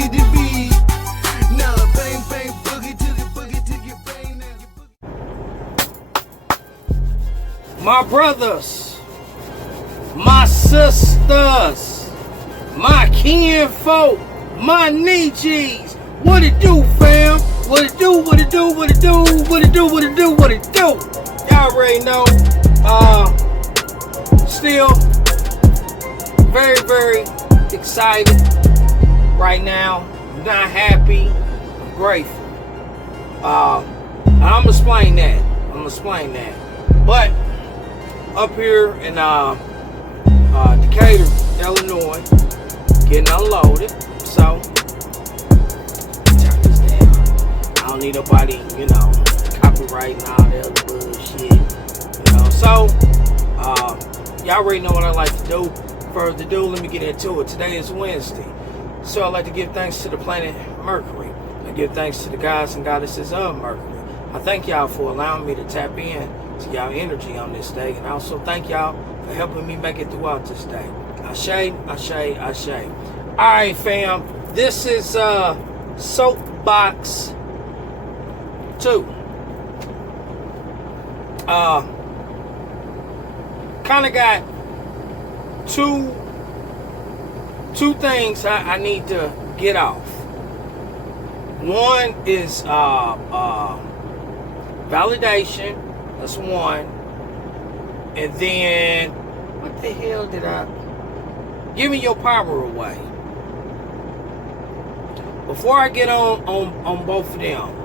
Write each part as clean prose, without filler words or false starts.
boogie the beat. Now bang bang boogie to the bang. My brothers, my sisters, my kinfolk, my Nietzsche's. What it do, fam? What it do, what it do, what it do, what it do, what it do, what it do. Y'all already know. Still very, very excited right now. Not happy, I'm grateful. I'm gonna explain that. But up here in Decatur, Illinois, getting unloaded. So turn this down. I don't need nobody, copyright and all that other bullshit. So y'all already know what I like to do. Further ado, let me get into it. Today is Wednesday. So I'd like to give thanks to the planet Mercury. I give thanks to the gods and goddesses of Mercury. I thank y'all for allowing me to tap in to y'all energy on this day. And I also thank y'all for helping me make it throughout this day. Ashe, ashe, ashe. Alright, fam. This is Soapbox 2. Kind of got two things I need to get off. One is validation. That's one. And then what the hell did I? Giving your power away. Before I get on both of them,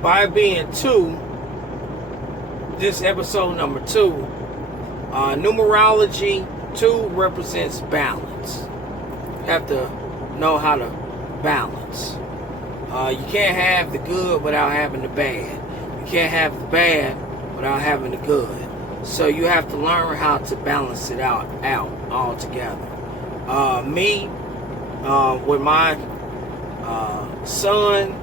by being 2, this episode number 2, numerology 2 represents balance. You have to know how to balance. You can't have the good without having the bad. You can't have the bad without having the good. So you have to learn how to balance it out altogether. Me, with my sun,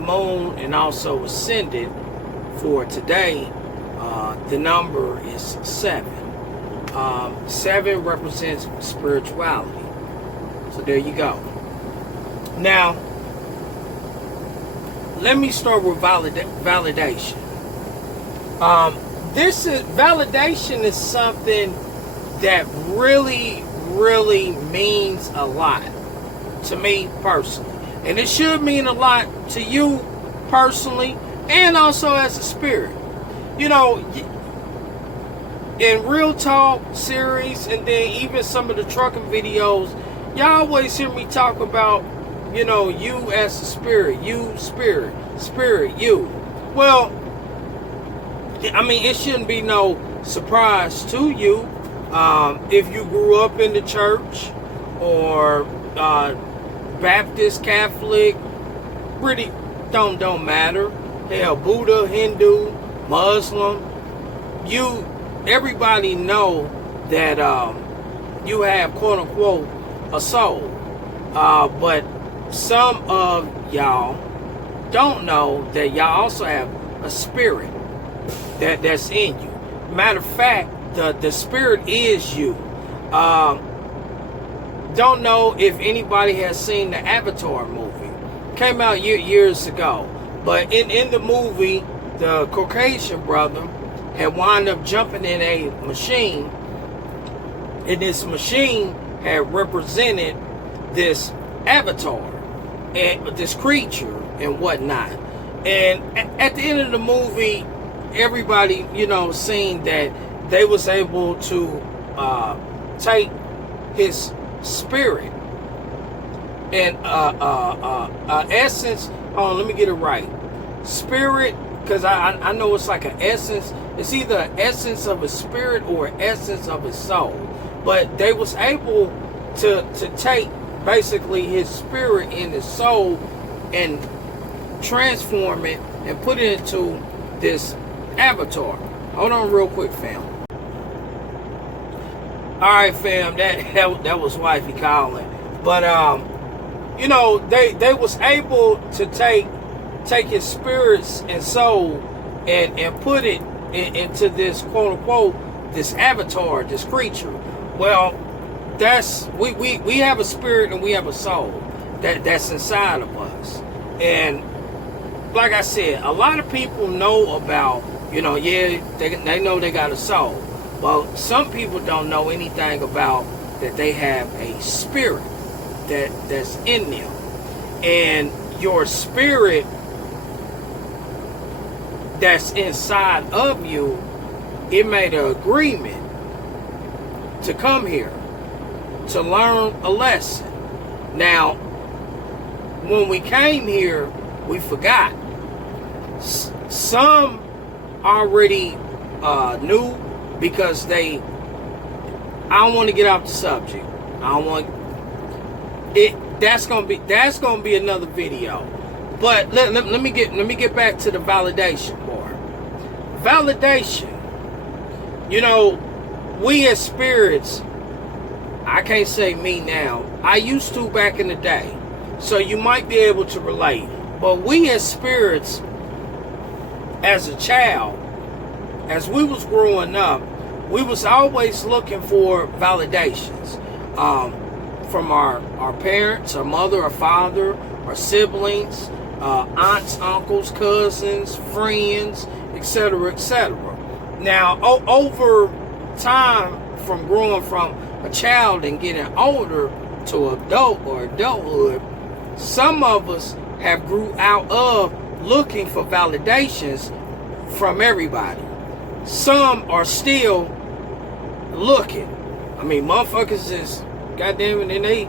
moon, and also ascendant for today, the number is 7. 7 represents spirituality. So there you go. Now, let me start with validation. Validation is something that really, really means a lot to me personally. And it should mean a lot to you personally and also as a spirit. In Real Talk series and then even some of the trucking videos, y'all always hear me talk about, you as a spirit, you spirit, you. Well, I mean, it shouldn't be no surprise to you if you grew up in the church or Baptist, Catholic, really don't matter. Hell, Buddha, Hindu, Muslim, everybody know that you have quote unquote a soul, but some of y'all don't know that y'all also have a spirit that's in you. Matter of fact, the spirit is you. Don't know if anybody has seen the Avatar movie. Came out years ago, but in the movie, the Caucasian brother had wound up jumping in a machine, and this machine had represented this avatar and this creature and whatnot. And at the end of the movie, everybody, seen that they was able to take his spirit and essence. Hold on, let me get it right. Spirit, because I know it's like an essence. It's either an essence of a spirit or an essence of a soul. But they was able to take basically his spirit and his soul and transform it and put it into this avatar. Hold on real quick, fam. Alright, fam, that was wifey calling. But they was able to take his spirits and soul and put it into this quote unquote this avatar, this creature. Well, we have a spirit and we have a soul that's inside of us. And like I said, a lot of people know about, they know they got a soul. Well, some people don't know anything about that they have a spirit that's in them. And your spirit that's inside of you, it made an agreement to come here to learn a lesson. Now, when we came here, we forgot. Some already knew because I don't want to get off the subject. I don't want it. That's gonna be another video. But let me get back to the validation part. Validation. We as spirits, I can't say me now. I used to back in the day. So you might be able to relate. But we as spirits, as a child, as we was growing up, we was always looking for validations. From our parents, our mother, our father, our siblings, aunts, uncles, cousins, friends, etc., etc. Now, over time, from growing from a child and getting older to adult or adulthood, some of us have grew out of looking for validations from everybody. Some are still looking. I mean, motherfuckers is goddamn it in they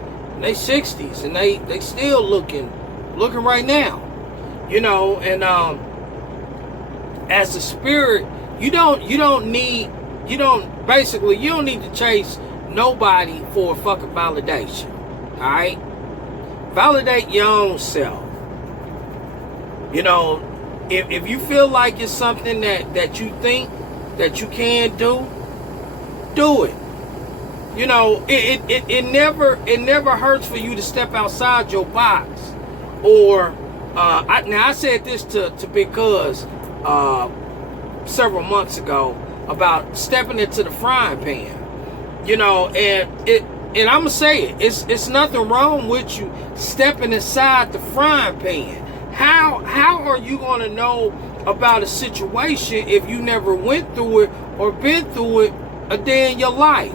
60s and they still looking right now. And as a spirit, you don't need to chase nobody for a fucking validation. Alright? Validate your own self. If you feel like it's something that you think that you can do it. It never hurts for you to step outside your box. Or I said this to Big Cuz several months ago about stepping into the frying pan. And I'm gonna say it's nothing wrong with you stepping inside the frying pan. How are you gonna know about a situation if you never went through it or been through it a day in your life?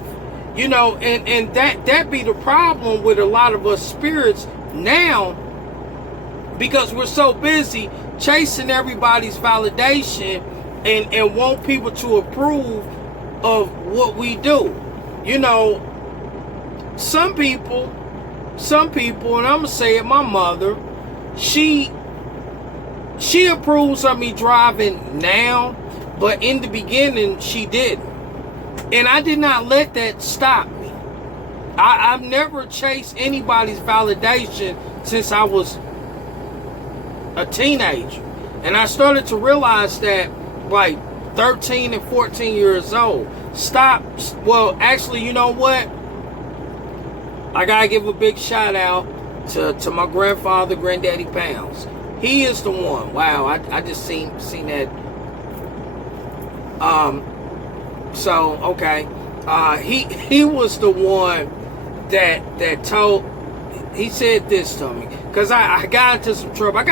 And that be the problem with a lot of us spirits now, because we're so busy chasing everybody's validation and want people to approve of what we do. Some people, and I'm gonna say it, my mother, she approves of me driving now, but in the beginning she didn't. And I did not let that stop me. I've never chased anybody's validation since I was a teenager. And I started to realize that like 13 and 14 years old. Well, actually, you know what? I gotta give a big shout out to my grandfather, Granddaddy Pounds. He is the one. Wow, I just seen that. So okay, he was the one that told. He said this to me because I got into some trouble. I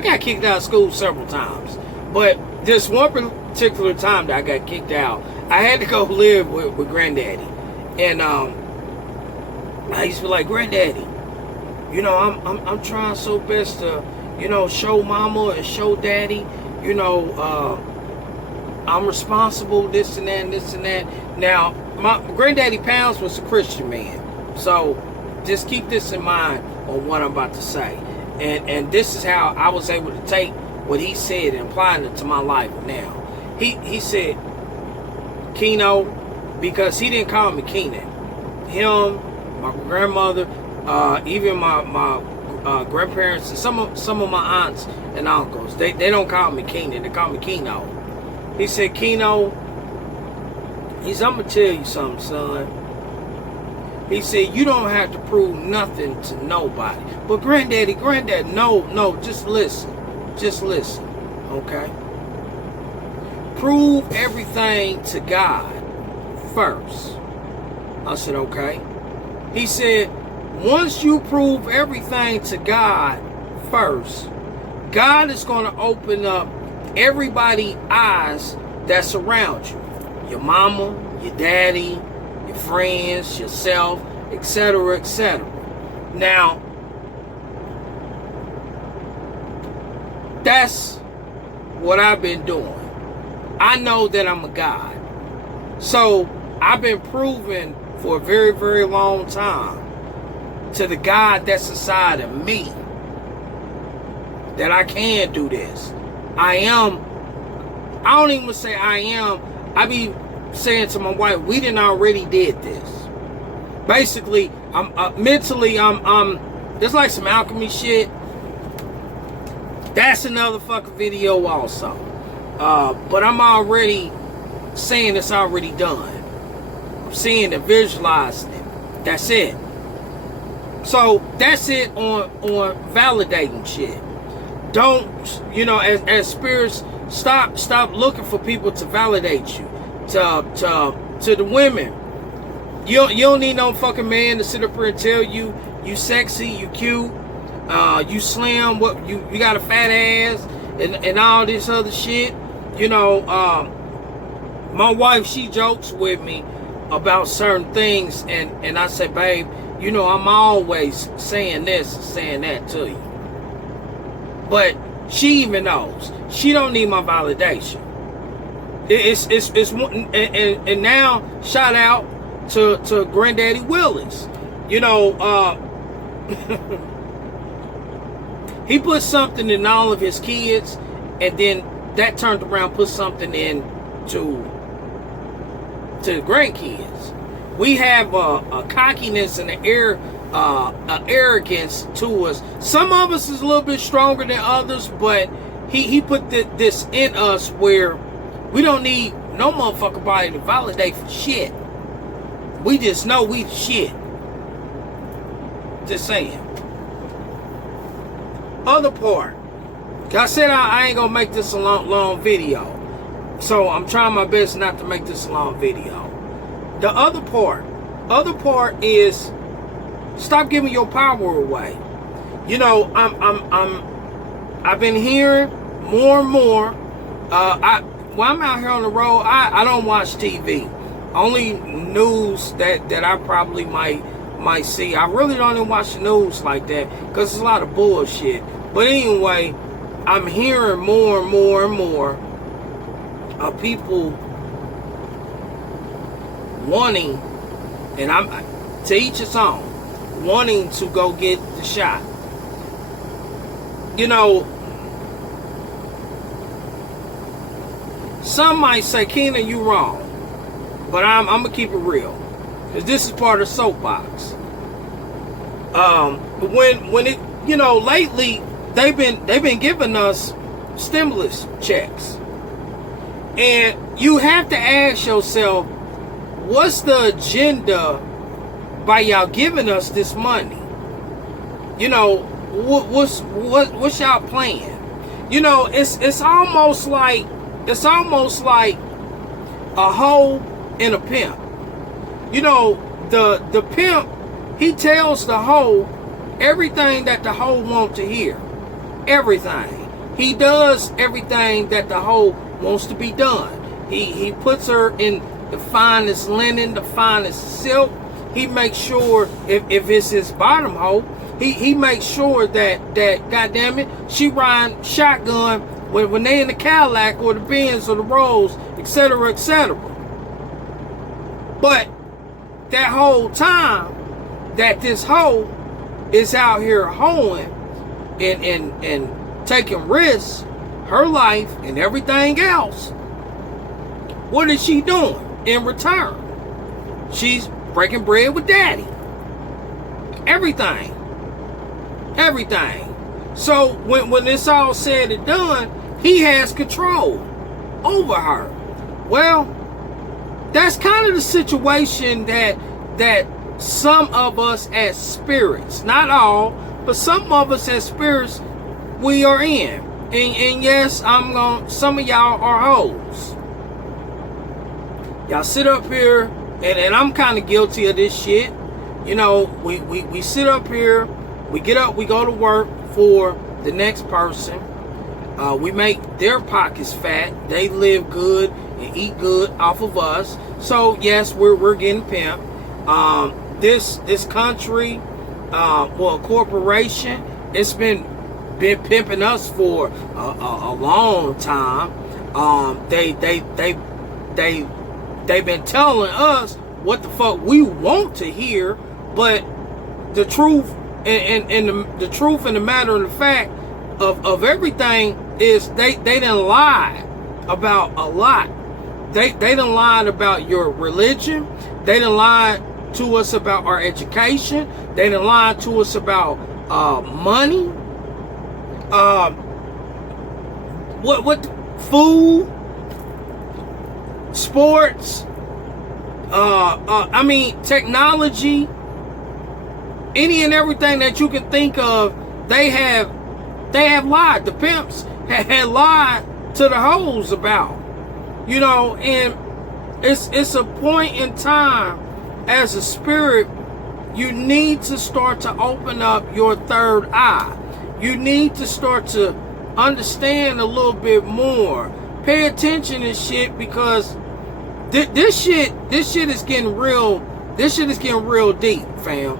got kicked out of school several times, but this one particular time that I got kicked out, I had to go live with Granddaddy, and I used to be like, Granddaddy, I'm trying so best to show Mama and show Daddy, I'm responsible, this and that, and this and that. Now, my Granddaddy Pounds was a Christian man. So, just keep this in mind on what I'm about to say. And this is how I was able to take what he said and apply it to my life now. He said, Keno, because he didn't call me Keenan. Him, my grandmother, even my grandparents, and some of my aunts and uncles, they don't call me Keenan, they call me Keno. He said, Keno, I'm going to tell you something, son. He said, you don't have to prove nothing to nobody. But Granddaddy, no, just listen. Just listen, okay? Prove everything to God first. I said, okay. He said, once you prove everything to God first, God is going to open up everybody's eyes that's around you. Your mama, your daddy, your friends, yourself, etc., etc. Now, that's what I've been doing. I know that I'm a God. So, I've been proving for a very, very long time to the God that's inside of me that I can do this. I don't even say I am. I be saying to my wife, we done already did this. Basically, I'm mentally, there's like some alchemy shit. That's another fucking video also. But I'm already saying it's already done. I'm seeing and visualizing it. That's it. So that's it on validating shit. Don't, as spirits, stop looking for people to validate you. To the women, you don't need no fucking man to sit up here and tell you sexy, you cute, you slim, what you got a fat ass, and all this other shit. My wife, she jokes with me about certain things, and I say, babe, I'm always saying this, saying that to you. But she even knows. She don't need my validation. It's and now shout out to Granddaddy Willis. He put something in all of his kids, and then that turned around, put something in to the grandkids. We have a cockiness and an arrogance to us. Some of us is a little bit stronger than others, but he put this in us where we don't need no motherfucker body to validate for shit. We just know we shit. Just saying. Other part. I said I ain't gonna make this a long video. So I'm trying my best not to make this a long video. The other part is stop giving your power away. I've been hearing more and more. When I'm out here on the road, I don't watch TV. Only news that I probably might see. I really don't even watch the news like that because it's a lot of bullshit. But anyway, I'm hearing more and more and more of people wanting, and I'm to each his own, wanting to go get the shot. Some might say, Keenan, you wrong. But I'm gonna keep it real, because this is part of Soapbox. But when it, lately they've been giving us stimulus checks, and you have to ask yourself, what's the agenda by y'all giving us this money? What's y'all plan? It's almost like a hoe and a pimp. The pimp, he tells the hoe everything that the hoe wants to hear. Everything. He does everything that the hoe wants to be done. He puts her in the finest linen, the finest silk. He makes sure, if it's his bottom hoe, he makes sure that goddamn it, she riding shotgun when they in the Cadillac or the Benz or the Rolls, etc., etc. But that whole time that this hoe is out here hoeing and taking risks, her life and everything else, what is she doing in return? She's breaking bread with daddy. Everything. So when it's all said and done, he has control over her. Well, that's kind of the situation that some of us as spirits, not all, but some of us as spirits, we are in. And yes, some of y'all are hoes. Y'all sit up here and I'm kind of guilty of this shit. You know, we sit up here, we get up, we go to work for the next person. We make their pockets fat. They live good and eat good off of us. So yes, we're getting pimped. This country, well, a corporation, it's been pimping us for a long time. They've been telling us what the fuck we want to hear, but the truth and the truth and the matter of the fact of everything is they done lied about a lot. They done lied about your religion. They done lied to us about our education. They done lied to us about money. What food, sports, I mean technology, any and everything that you can think of, they have lied. The pimps had lied to the hoes about, you know. And it's a point in time as a spirit, you need to start to open up your third eye. You need to start to understand a little bit more. Pay attention to shit, because this shit is getting real. This shit is getting real deep, fam.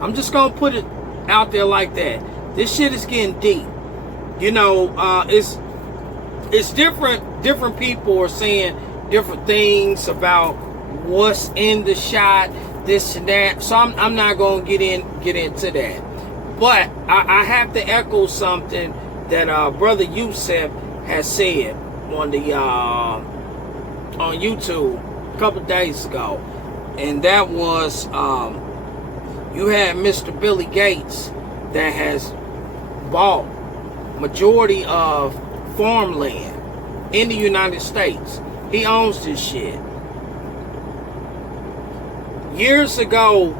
I'm just gonna put it out there like that. This shit is getting deep. You know, it's different people are saying different things about what's in the shot, this and that. So I'm not gonna get into that. But I have to echo something that Brother Yusef has said on the on YouTube a couple of days ago, and that was you had Mr. Billy Gates that has bought majority of farmland in the United States. He owns this shit. Years ago,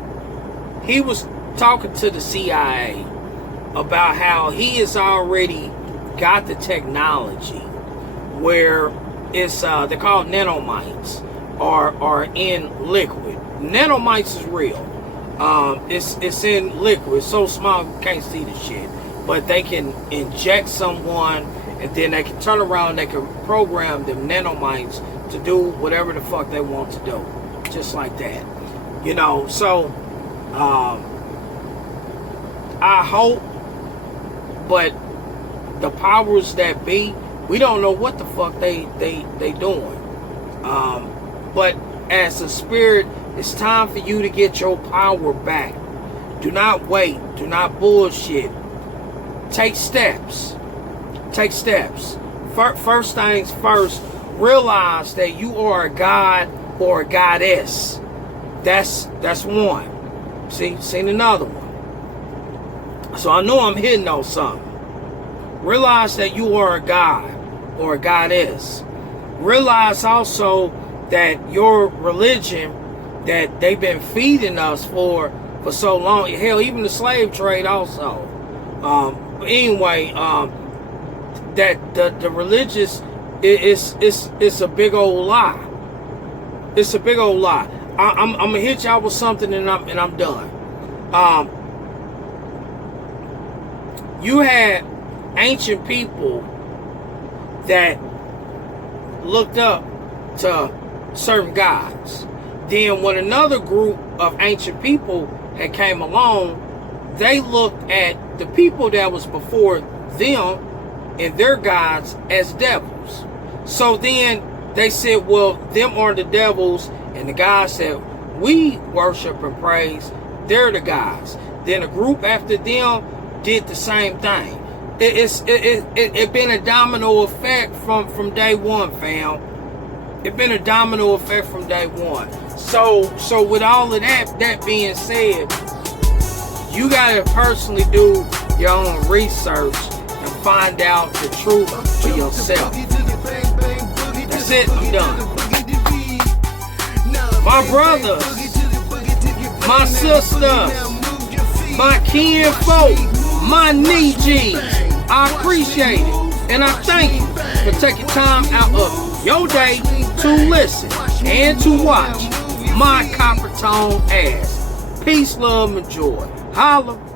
he was talking to the CIA about how he has already got the technology where it's they're called nanomites are in liquid. Nanomites is real. It's in liquid, so small you can't see the shit, but they can inject someone and then they can turn around, they can program them nanomites to do whatever the fuck they want to do, just like that, you know. So I hope, but the powers that be, we don't know what the fuck they doing. But as a spirit, it's time for you to get your power back. Do not wait. Do not bullshit. Take steps. Take steps. First things first, realize that you are a god or a goddess. That's one. Seen another one. So I know I'm hitting on something. Realize that you are a god or a goddess. Realize also that your religion that they've been feeding us for so long, hell, even the slave trade also. Anyway, that the religious it's a big old lie. It's a big old lie. I'm gonna hit y'all with something and I'm done. You had ancient people that looked up to certain gods. Then when another group of ancient people had came along, they looked at the people that was before them and their gods as devils. So then they said, well, them are the devils, and the gods said, we worship and praise, they're the gods. Then a group after them did the same thing. It been a domino effect from day one, fam. It been a domino effect from day one. So with all of that being said, you gotta personally do your own research and find out the truth for yourself. That's it, I'm done. My brothers, my sisters, my kinfolk, my Nijis, I appreciate it. And I thank you for taking time out of your day to listen and to watch my copper tone ass. Peace, love, and joy. Holla.